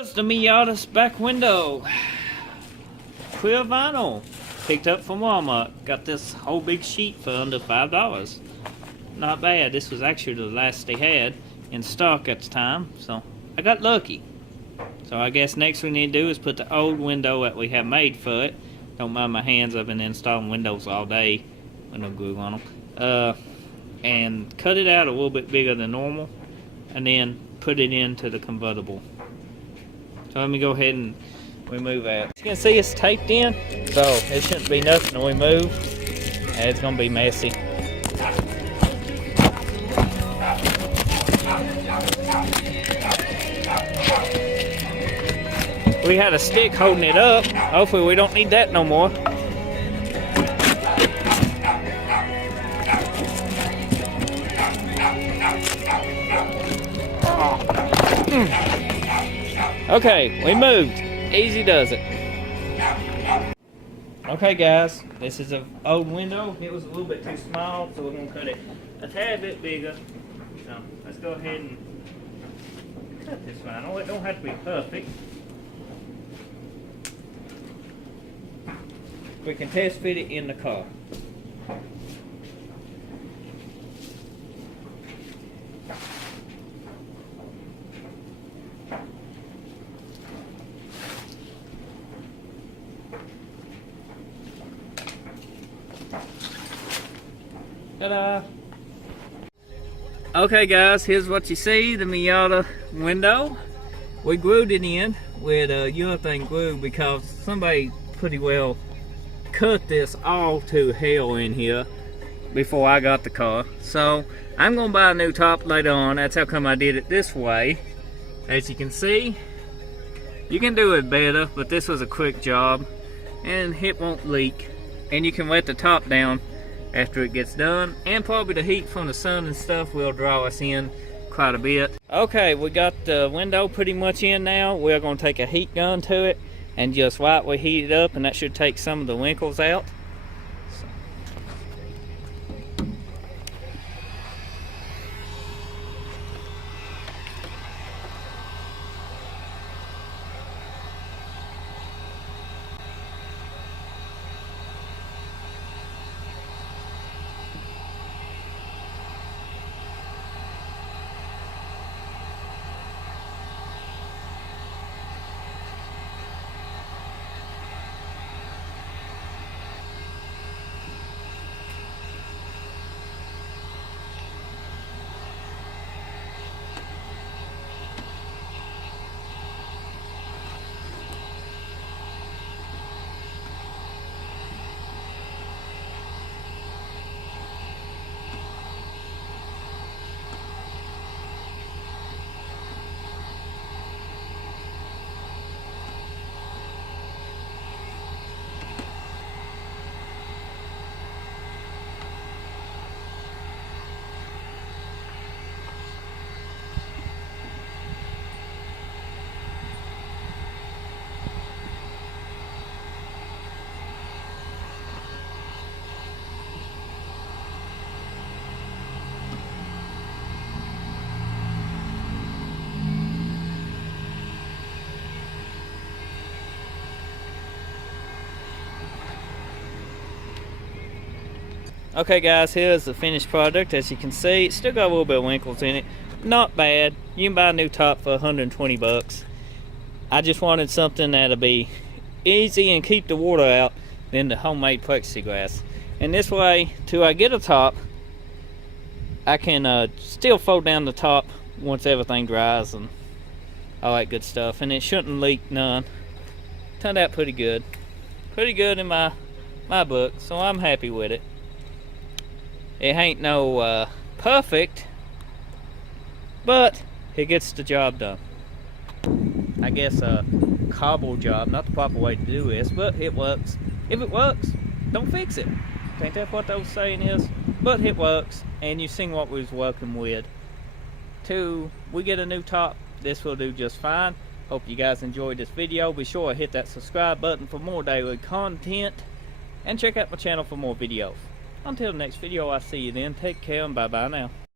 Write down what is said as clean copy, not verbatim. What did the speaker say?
It's the Miata's back window. Clear vinyl. Picked up from Wal-Mart. Got this whole big sheet for under $5. Not bad. This was actually the last they had in stock at the time, so I got lucky. So I guess next we need to do is put the old window that we have made for it. Don't mind my hands, I've been installing windows all day with no glue on them. And cut it out a little bit bigger than normal, and then put it into the convertible. So let me go ahead and remove that. As you can see, it's taped in, so it shouldn't be nothing to remove. And it's gonna be messy. We had a stick holding it up. Hopefully we don't need that no more. Okay, we moved. Easy does it. Okay guys, this is an old window. It was a little bit too small, so we're going to cut it a tad bit bigger. So let's go ahead and cut this vinyl. It don't have to be perfect. We can test fit it in the car. Ta-da! Okay guys, here's what you see, the Miata window. We glued it in with urethane glue because somebody pretty well cut this all to hell in here before I got the car. So I'm gonna buy a new top later on. That's how come I did it this way. As you can see, you can do it better, but this was a quick job and it won't leak. And you can wet the top down after it gets done, and probably the heat from the sun and stuff will draw us in quite a bit. Okay, we got the window pretty much in now. We're going to take a heat gun to it and just lightly heat it up, and that should take some of the wrinkles out. Okay guys, here's the finished product. As you can see, it's still got a little bit of wrinkles in it. Not bad. You can buy a new top for 120 bucks. I just wanted something that'll be easy and keep the water out than the homemade plexiglass. And this way, till I get a top, I can still fold down the top once everything dries and all that good stuff. And it shouldn't leak none. Turned out pretty good. Pretty good in my book, so I'm happy with it. It ain't no perfect, but it gets the job done. I guess a cobble job, not the proper way to do this, but it works. If it works, don't fix it. Ain't that what those saying is? But it works, and you've seen what we was working with. Till we get a new top, this will do just fine. Hope you guys enjoyed this video. Be sure to hit that subscribe button for more daily content, and check out my channel for more videos. Until the next video, I'll see you then. Take care and bye-bye now.